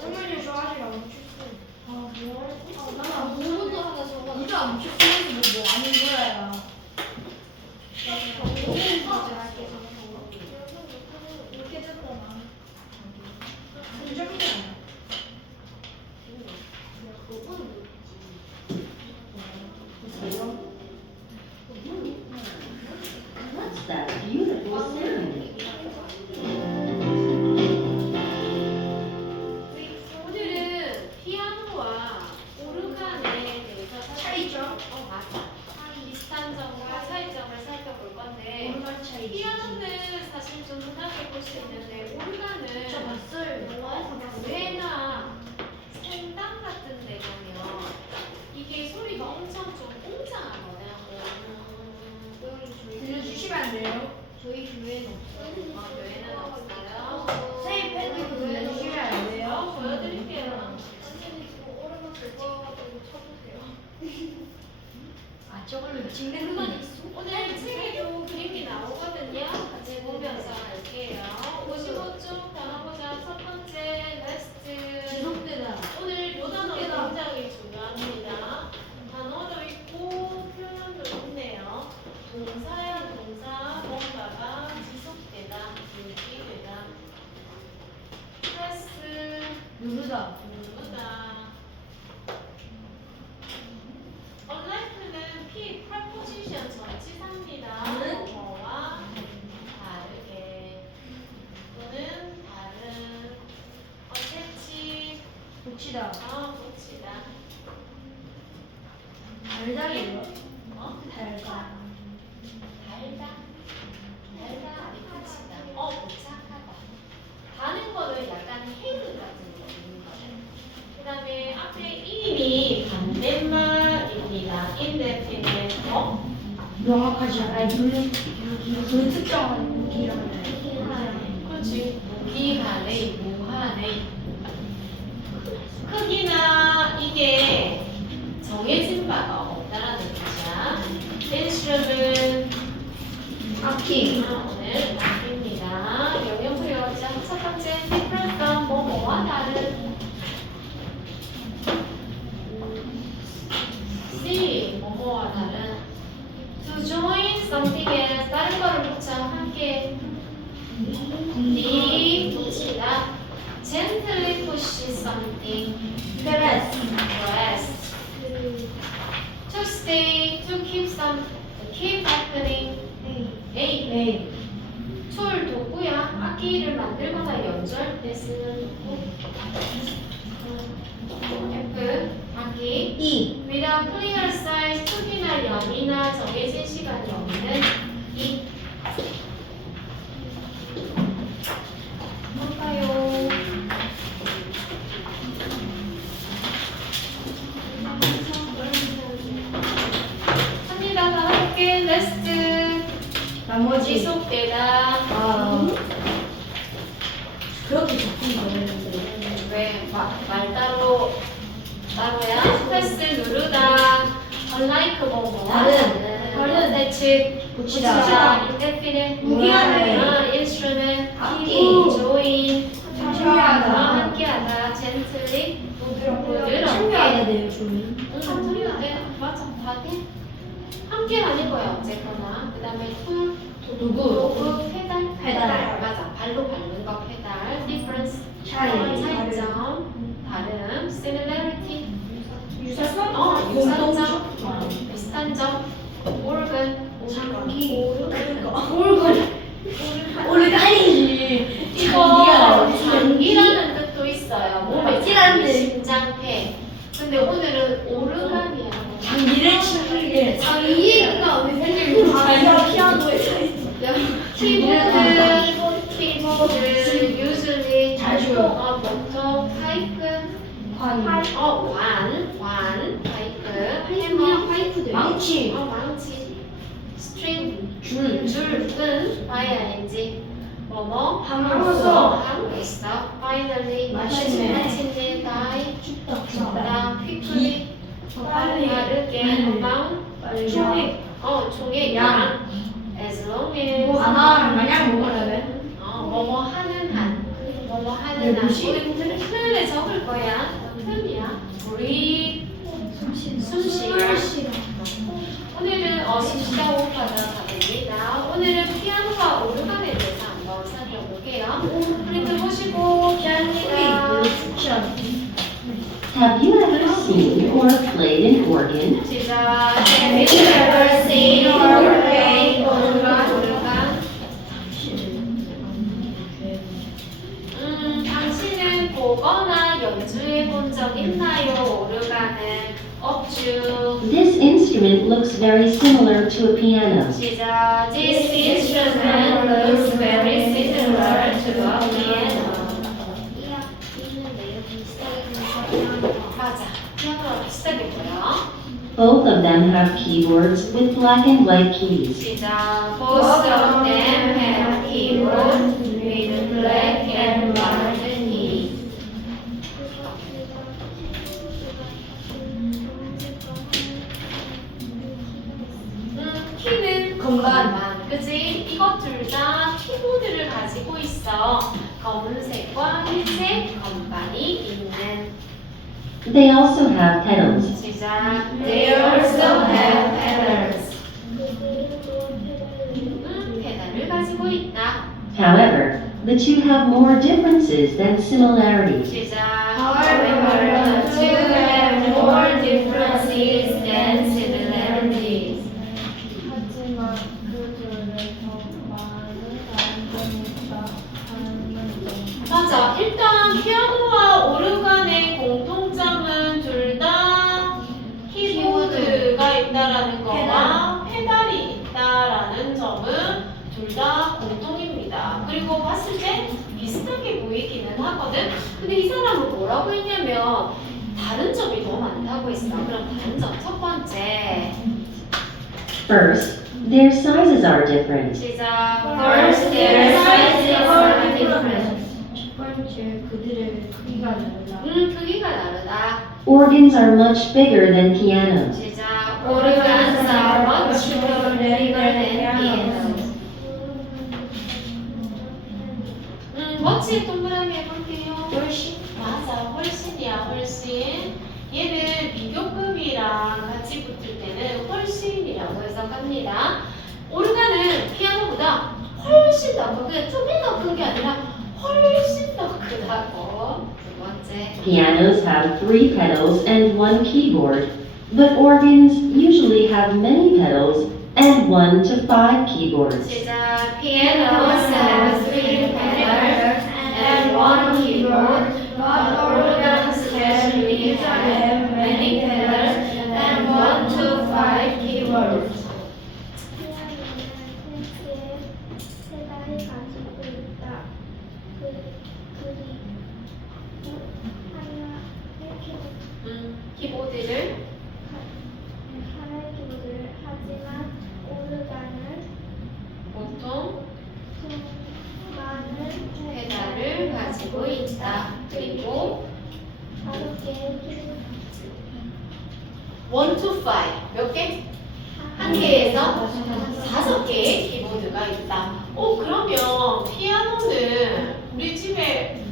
정말요 좋아하시라고 축구. 아 뭐야? 아, 나 아무것도 하나 적어. 이거 안 뭐, 뭐 피아노는 사실 좀 흔하게 볼 수 있는데 저 오르간은 봤어요. 영화에서. 뇌나 생당 같은 데 가면 이게 소리가 엄청 좀 웅장하거든요. 들려주시면 안 돼요? 저희 교회는 없어요. 어, 뇌는 없어요. 세이 팬도 들려주시면 안 돼요? 어, 보여드릴게요. 선생님 지금 오랜만에 찍어가지고 쳐보세요. 아 저걸로 찍는 건 있어? 오늘 책에도 그림이 나오거든요. 같이 보면서 할게요. 55쪽 단어보자. 첫 번째, 레스트. 지속되다. 오늘 요 단어. 굉장히 중요합니다. 단어도 있고 표현도 있네요. 동사야 동사, 뭔가가 지속되다, 유지되다. 누르다. 누르다. 언라이프는 P, preposition 전치사입니다. 다른? 뭐와 다르게 또는 다른 어태치 붙이다. 어 붙이다 달달이요. 어 달다. 달다 달다 아니 붙이다 어 도착하다 다는 거는 약간 헤드 같은 거 있는 거예요 그 다음에 앞에 이미 반대말입니다 indefinite 어? 명확하지 않아. 불, 불특정한 무기라면. 그렇지. 무기한의, 무한의. 크기나 이게 정해진 바가 없다라는 뜻이야. instrument, 악기. 아, 오늘 악기입니다. 영역부여. 자, 첫 번째, different from 뭐뭐와 다른. C, 뭐뭐와 다른. To join something else, 다른 거를 붙여 함께 D 붙이다. Gently push something. 페레스. Press. To stay, to keep some, to keep happening. A. 에이. 툴 도구야. 악기를 만들거나 연주할 때 쓰는 도구. F. 악기. 이. without clear size, 크기나 양이나 정해진 시간이 없는 소리가 돼. 맞아. 다 돼. 함께 하는 거야, 어쨌거나. 그 다음에 툴. 누구? 도구, 페달. 페달. 맞아. 발로 밟는 거, 페달. difference. 차이. 차이점. 다름. similarity. 유사성? 어? 유사점. 비슷한 점. organ. 장기. organ. 올건. 올간이지. 이거 장기라는 뜻도 있어요. 몸에 장기, 뜻. 심장, 폐. 근데 오늘은 오르간이야. 장기를 치르게. 장기가 왜 생긴 장기가 피아노에. 키보드, 키보드, usually, 자주. 어, 보통, 파이프, 관. 어, 완, 완, 파이프, 그냥 해머, 파이프도 망치. 어, 망치, 스트링, 줄. 줄, 끈, ING, 뭐뭐, 함으로써. 함으로써, finally, 마침내. 마침내, die, 춥다. 다 quickly, 빠르게. 빠르게, 빨리. about, 빨리. 총액, 어, 총액, 양. 양, as long as 하나를 마냥 먹어야 돼. 어, 뭐뭐 하는 한 뭐뭐 하는 네, 한? 우리 틀에 적을 거야 틀이야 breathe 숨쉬다 오늘은 어 숨쉬다 오빠가 가봅니다 오늘은 피아노와 오르간에 한번 살펴볼게요 프린트 보시고 피아노가 Have you ever seen or played an organ? 시작 Have you ever seen or played instrument looks very similar to a piano. 시작. This instrument looks very similar to a piano. 맞아. 피아노랑 비슷하겠고요. Both of them have keyboards with black and white keys. 시작. Both of them have keyboards 이것 둘 다 키보드를 가지고 있어. 검은색과 흰색 건반이 있는. They also have pedals. 시작. They also have pedals. 음, 페달을 가지고 있다. However, the two have more differences than similarities. 시작. However, the two have more 보이기는 하거든. 근데 이 사람은 뭐라고 했냐면 다른 점이 더 많다고 했어. 그럼 다른 점 첫 번째 First, their sizes are different. 시작. First, their sizes are different. 첫 번째, 그들의 크기가 다르다. 음, 크기가 다르다. Organs are much bigger than pianos. 시작. Organs are much bigger than pianos. 음, 멋지 동그라미 해볼게요. 훨씬. 맞아, 훨씬이야, 훨씬. 얘는 비교급이랑 같이 붙을 때는 훨씬이라고 해석합니다. 오르간은 피아노보다 훨씬 더 커. 그냥 조금 더 큰 게 아니라 훨씬 더 크다고. 두 번째. Pianos have three pedals and one keyboard, but organs usually have many pedals and one to five keyboards. 시작. Pianos have three one 1 to 5몇 개? 한 개에서 다섯 개의 키보드가 있다. 오 그러면 피아노는 우리 집에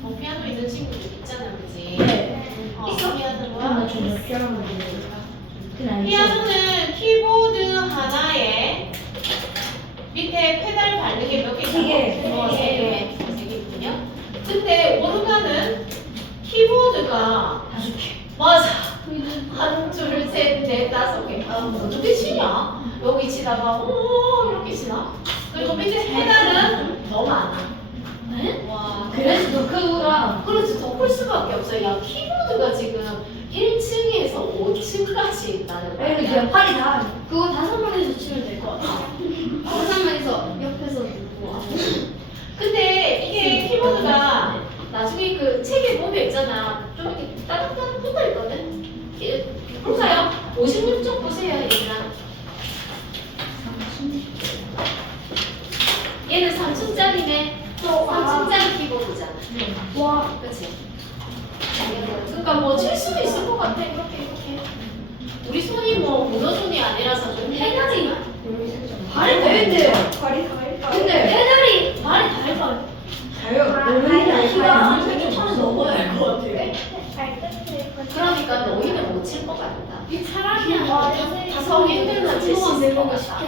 뭐 피아노 있는 친구들 있잖아, 그지? 어, 피아노가 피아노는 키보드 하나에 밑에 페달 밟는 게 몇개 있고 네 개, 세 개군요. 어, 근데 오르간은 키보드가 다섯 개. 맞아. 한, 둘, 셋, 넷, 다섯 개. 아, 어떻게 치냐? 여기 치다가 오 이렇게 치나? 그리고 밑에 페달은 더 많아. 네? 와. 그래서 더 크구나. 그렇지 더 클 수밖에 없어요. 야 키보드가 지금 1층에서 5층까지 있다는 왜 거야. 이렇게 팔이 다. 그거 다섯 명이서 치면 될 것 같아. 다섯 명이서 옆에서 들고 근데 이게 키보드가 나중에 그 책에 보면 있잖아. 좀 이렇게 따닥따닥 붙어 있거든. 보세요. 56쪽 보세요, 얘가. 얘는 3층짜리네. 또 3층짜리 키보드잖아. 와, 그치? 그러니까 뭐 칠 수도 있을 것 같아, 이렇게, 이렇게. 우리 손이 뭐 문어손이 아니라서 좀 페달이 발이 되는데 발이 닿을까? 근데 페달이 발이 닿을까? 가요. 발이 닿을까? 키가 3 0 0 0 넘어야 할 것 같아요. 그러니까 너희는 못 칠 것 같다. 이 사람이 다성 힘들면 칠수 있을 것 같다. 어,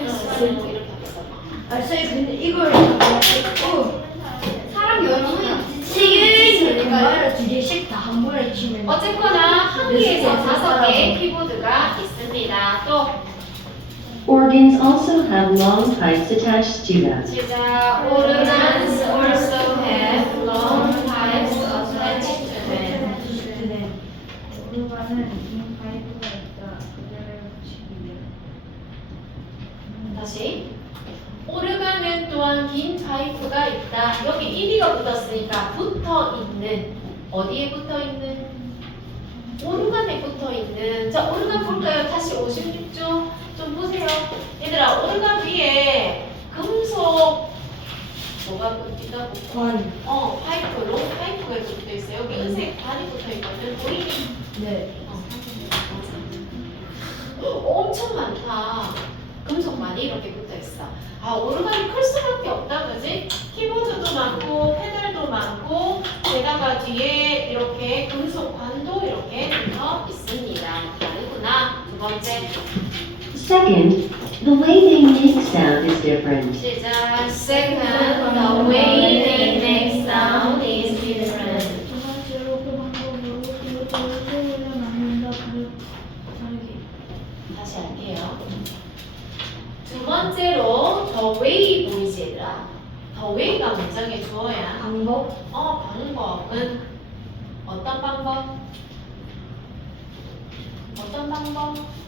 아, 쌤, 근데 이걸 듣고 사람 열명은 시그니까 두 개씩 다 한 번에 치면 어쨌거나 한 개에서 다섯 개의 키보드가 있습니다. 또 Organs also have long pipes attached to them. 지자, organs also have 긴 파이프가 있다. 그대를 붙이기 다시. 오르간은 또한 긴 파이프가 있다. 여기 1위가 붙었으니까 붙어 있는 어디에 붙어 있는? 오르간에 붙어 있는. 자, 오르간 볼까요? 다시 56조 좀 보세요. 얘들아, 오르간 위에 금속 뭐가 붙기다 관. 어, 파이프, 롱 파이프가 이렇게 붙어 있어요. 여기 은색 관이 붙어 있거든. 보이니? 네. 어, 엄청 많다. 금속만이 이렇게 붙어 있어. 아, 오르간이 클 수밖에 없다, 그지? 키보드도 많고, 페달도 많고, 게다가 뒤에 이렇게 금속 관도 이렇게 붙어 있습니다. 다르구나. 두 번째. Second, the way they make sound is different. 시작. Second, the way they make sound is different. 두 번째로 그 방법으로 키보드를 소리를 만든다. 그 다르게. 다시 할게요. 두 번째로 the way 보이지 얘들아. the way가 문장의 주어야. 방법. 어, 방법은 어떤 방법? 어떤 방법?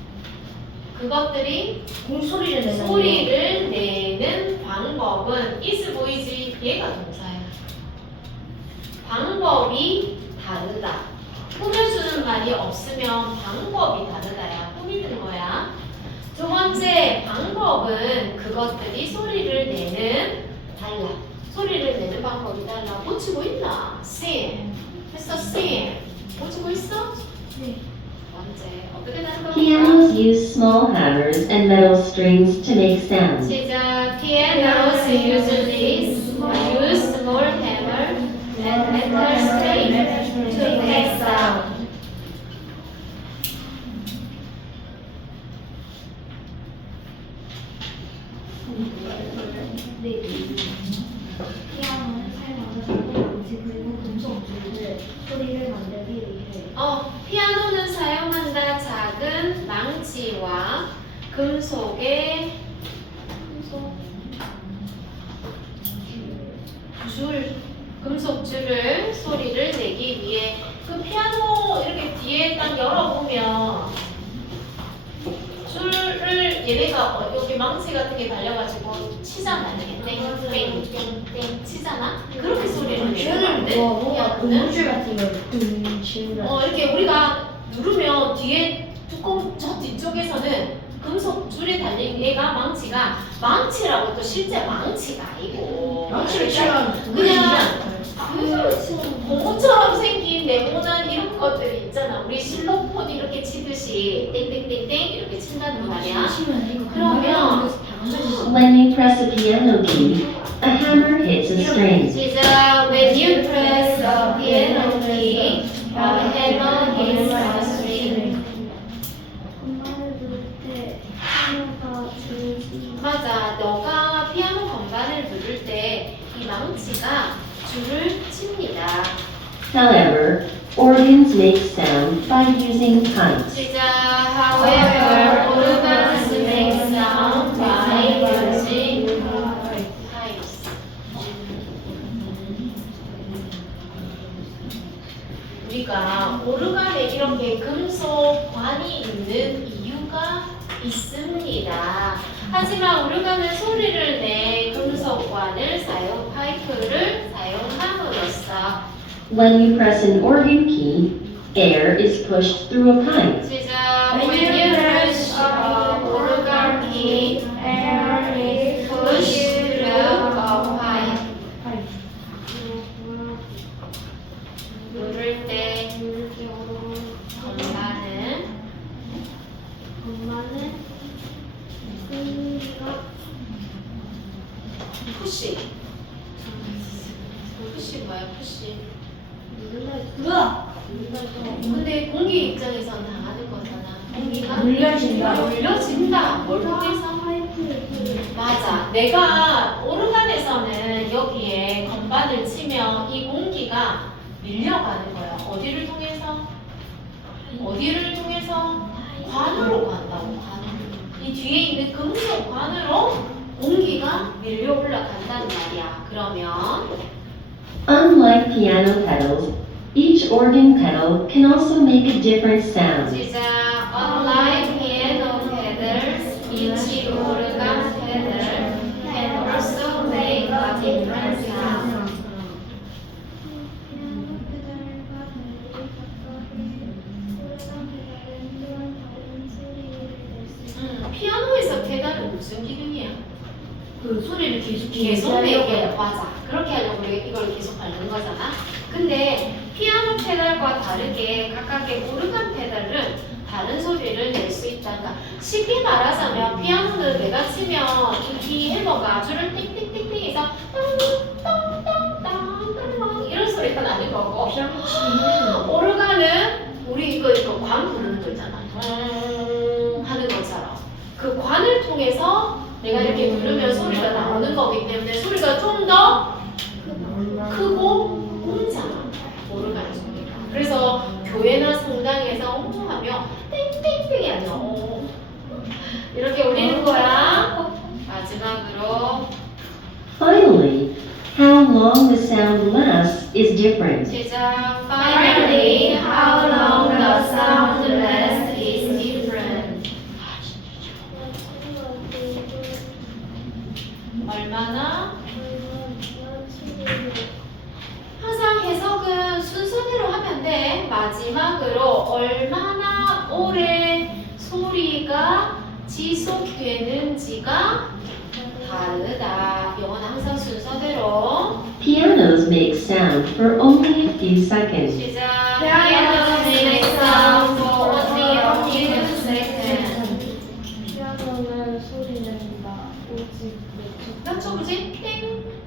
그것들이 공소리를 내는 소리를 내는 방법은 is 보이지? 얘가 동사야. 방법이 다르다. 꾸며주는 말이 없으면 방법이 다르다야. 꾸미는 거야. 두 번째 방법은 그것들이 소리를 내는 달라. 소리를 내는 방법이 달라. 고치고 있나? sing. 했어 sing. 고치고 있어? 네. Pianos use small hammers and metal strings to make sound. 시작. Pianos usually use small hammer and metal 누르면 뒤에 뚜껑 저 뒤쪽에서는 금속 줄에 달린 얘가 망치가 망치라고 또 실제 망치가 아니고. 망치를 치면 그냥 고무처럼 생긴 네모난 이런 것들이 있잖아. 우리 실로폰 이렇게 치듯이 땡땡땡땡 이렇게 친다는 말이야 그러면 When you press a piano key, a hammer hits a string. When you press a piano key a hammer hits a string 이 망치가 줄을 칩니다. However, organs make sound by using pipes. 시작. However, organs make sound by using pipes. 우리가 오르간에 이렇게 금속 관이 있는 이유가 있습니다. 하지만 오르간은 소리를 내 금속관을 사용, 파이프를 사용함으로써 When you press an organ key, air is pushed through a pipe. 시작. When you press a organ key, air is pushed through a pipe. 누를 때 건반은 건반은 소리가 푸시. 푸시 뭐야, 푸시. 으아! 근데 공기 입장에선 당하는 거잖아. 공기가 물려진다. 물려진다. 뭘 통해서? 맞아. 내가 오르간에서는 여기에 건반을 치면 이 공기가 밀려가는 거야. 어디를 통해서? 어디를 통해서? 관으로 간다고. 관으로. 이 뒤에 있는 금속 관으로 공기가 밀려 올라간다는 말이야. 그러면 Unlike piano pedals, each organ pedal can also make a different sound. 시작. Unlike piano pedals, each organ pedal can also make a different sound. 음, 피아노에서 페달은 무슨 기능이야? 그 소리를 계속 계속 내게 내게 맞아. 그렇게 하려고 우리 이걸 계속 밟는 거잖아. 근데 피아노 페달과 다르게 각각의 오르간 페달은 다른 소리를 낼 수 있다. 쉽게 말하자면 피아노는 내가 치면 이 해머가 줄을 띵 is different. 시 seconds. 피아노는 소리 낸다. 오직 몇 초. 몇 초지?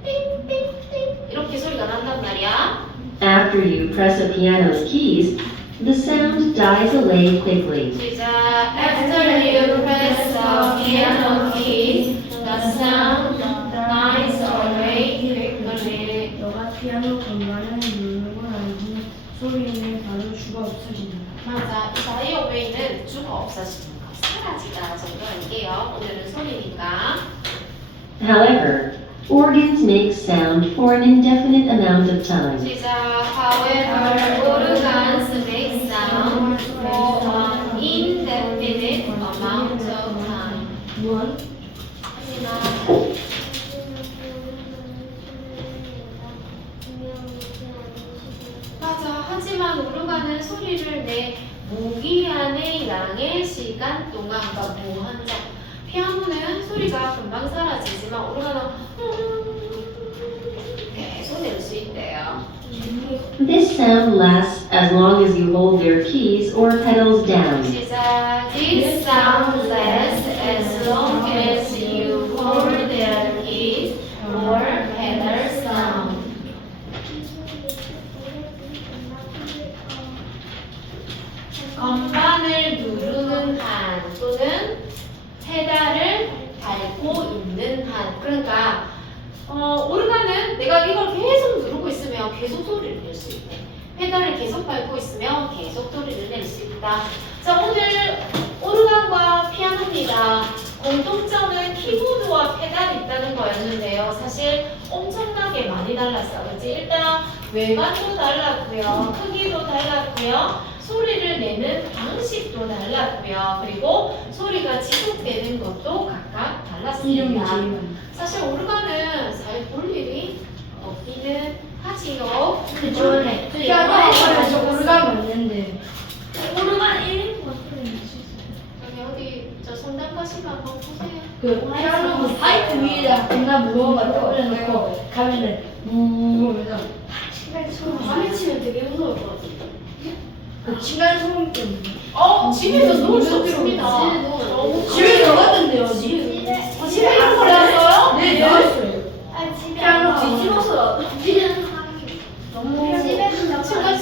띵띵띵띵 이렇게 소리가 난단 말이야. After you press a piano's keys, the sound dies away quickly. 시작. After you press the piano key, the sound dies away quickly. 너가 피아노 건반을 누르고 난 뒤 소리는 바로 주가 없어진다. 맞아. 이 다이어웨이는 주가 없어지는 거. 사라지다 정도 아니게요. 오늘은 소리니까. However, organs make sound for an indefinite amount of time. 시작. However, organs make sound for an indefinite amount of time. 무언? 하지만 맞아. 하지만 오르가는 소리를 내 무기한의 양의 시간 동안, 그러니까 무한정. 피아노는 소리가 금방 사라지지만 오르가는 계속 낼 수 있대요. This sound lasts as long as you hold their keys or pedals down. 시작. This sound lasts as long as you hold their keys or pedal sound. 건반을 누르는 한 또는 페달을 밟고 있는 한 그러니까 어, 오르가는 내가 이걸 계속 누르고 있으면 계속 소리를 낼 수 있대. 페달을 계속 밟고 있으면 계속 소리를 낼 수 있다. 자 오늘 오르간과 피아노입니다. 공통점은 키보드와 페달이 있다는 거였는데요. 사실 엄청나게 많이 달랐어 그렇지 일단 외관도 달랐고요. 크기도 달랐고요 소리를 내는 방식도 달랐고요. 그리고 소리가 지속되는 것도 각각 달랐습니다. 제일 많이. 사실 오르간은 잘 볼 일이 없기는 하지요. 저는 피아노 하면서 오르간 맞는데 오르간 1인분 소리 낼수 있어요. 여기 어디 저 성당 가시면 한번 보세요. 그 피아노 파이프 위에다가 겁나 무거운 거 올려놓고 가면은 무 하면서 소리. 밤에 치면 되게 무서울 것같 집안 소음 때문에. 어, 집에서 놓을 수 없습니다. 어, 어, 집에 나갔던데요, 집. 어, 집에 놓고 나왔어요? 네, 네. 나왔어요. 그냥 뒤집어서 너무 제가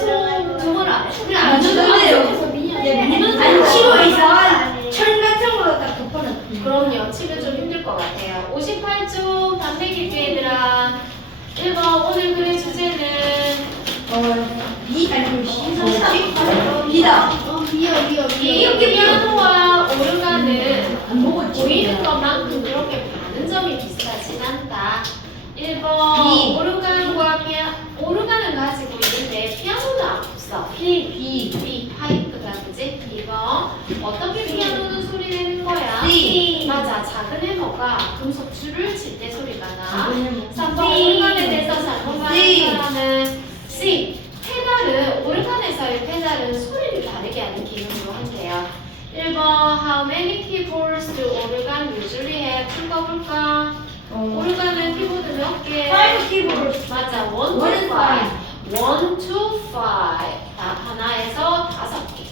저걸 앞쪽에 안 주던데요. 네, 문은 안 치고 이상한 철 같은 거로 다 덮어놨어요. 그럼요. 치면 좀 힘들 것 같아요. 58쪽 담배 기기 얘들아. 1번 오늘 글의 주제는 어, 뭐지? 비다. 어 비어 비어 이 피아노와 오르간은 안 보고 보이는 것만큼 그렇게 많은 점이 비슷하진 않다. 1번 비. 오르간과 피아 오르간은 가지고 있는데 피아노는 없어. 비 비. 비 파이프가 그지? 2번 어떻게 피아노는 소리 내는 거야? C. 맞아 작은 해머가 금속 줄을 칠 때 소리가 나. 3번 C. 오르간에 대해서 잘못 C. 사람은 C. 페달은 오르간에서의 페달은 소리를 다르게 하는 기능으로 한대요. 1번 How many keyboards do organ usually have? 읽어볼까? 어. 오르간은 키보드 몇 개? 파이브 키보드. 맞아. 1 One to 5. five. 1 to 5. 답 하나에서 다섯 개.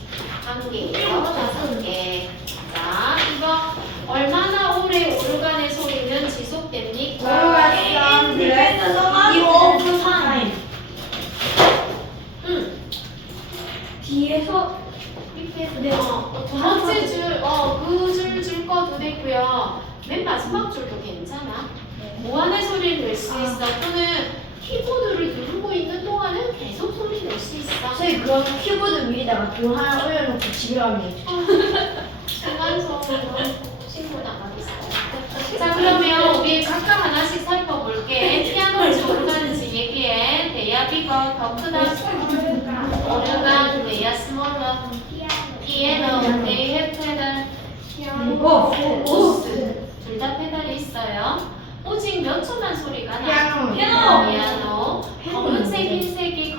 한 개에서 다섯 개. 자, 이거 얼마나 오래 오르간의 소리는 지속됩니까? 오르간 사운드를 이오프 타임. 응. 뒤에서 이렇게 네. 어, 두 번째 줄, 어, 그 줄 줄 거도 됐고요. 맨 마지막 줄도 괜찮아. 무한의 소리를 낼 수 있어. 또는 키보드를 누르고 있는 동안은 계속 소리 낼 수 있어. 그럼 키보드 위에다가 돈 하나 올려놓고 집에 가면 되죠. 나가겠어요. 자 그러면 우리 각각 하나씩 살펴볼게. 피아노인지 오르간인지 얘기해. 대야 비건 더 크다. 오르간 대야 스몰러. 피아노 they have pedal. 오. 보스 둘다 페달이 있어요. 오직 몇 초만 소리가 나. 피아노. 피아노. 피아노. 검은색, 흰색이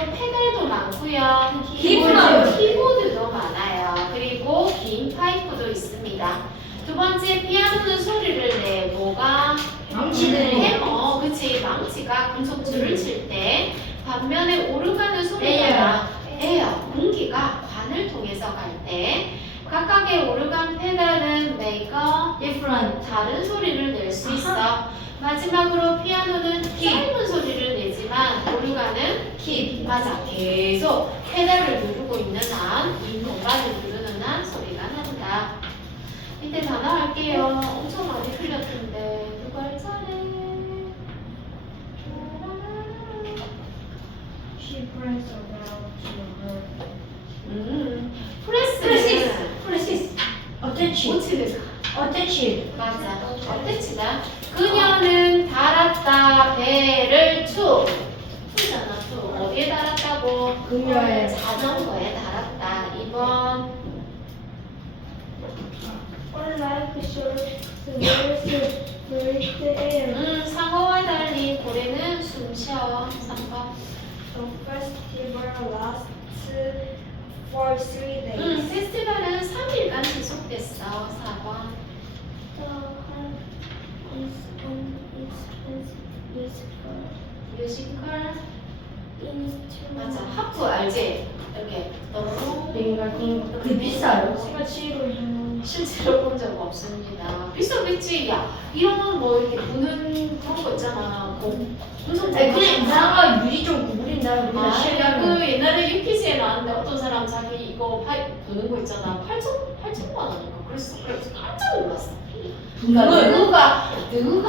그리고 페달도 많고요. 키보드. 키보드도 많아요. 그리고 긴 파이프도 있습니다. 두 번째 피아노는 소리를 내 뭐가 망치들이. 해머, 그치 망치가 금속 줄을 칠 때 반면에 오르간은 소리가 에어. 공기가 관을 통해서 갈 때 각각의 오르간 페달은 메이커 different. 다른 소리를 낼 수 있어. 마지막으로 피아노는 짧은 소리를 내지만 오르간은 키. 맞아 계속 페달을 누르고 있는 한, 이 공간을 누르는 한 소리가 난다. 이때 단어 할게요. 엄청 많이 틀렸던데 누가 할 차례? She pressed around to her. 음, 프레스는 프레시스. 프레시스. 어때치? 오치는 어때치? 맞아. 어땠지다? 그녀는 달았다 배를 축. 어디에 달았다고? 그녀의 자전거에 달았다. 2번. Unlike shorts, the breathed air. 음, 상어와 달리 고래는 숨 쉬어. 3번. The festival lasts for three days. 음, 페스티벌은 3일간 지속됐어. 4번. The harp is an expensive musical 뮤지컬. 맞아. 하프 알지? 이렇게 너무 그게 비싸요? 제가 치고 있는 실제로 본 적 없습니다. 비싸겠지. 야, 이런 뭐 이렇게 부는 그런 거 있잖아. 공, 엄청 아니 그냥 이상하게 유리 좀 구부린다. 우리가 아, 실력은. 그 옛날에 유키즈에 나왔는데 어떤 사람 자기 이거 팔 부는 거 있잖아. 8천 8천만 원인가 그랬어. 그래서 깜짝 놀랐어. 그러니까 누가 누가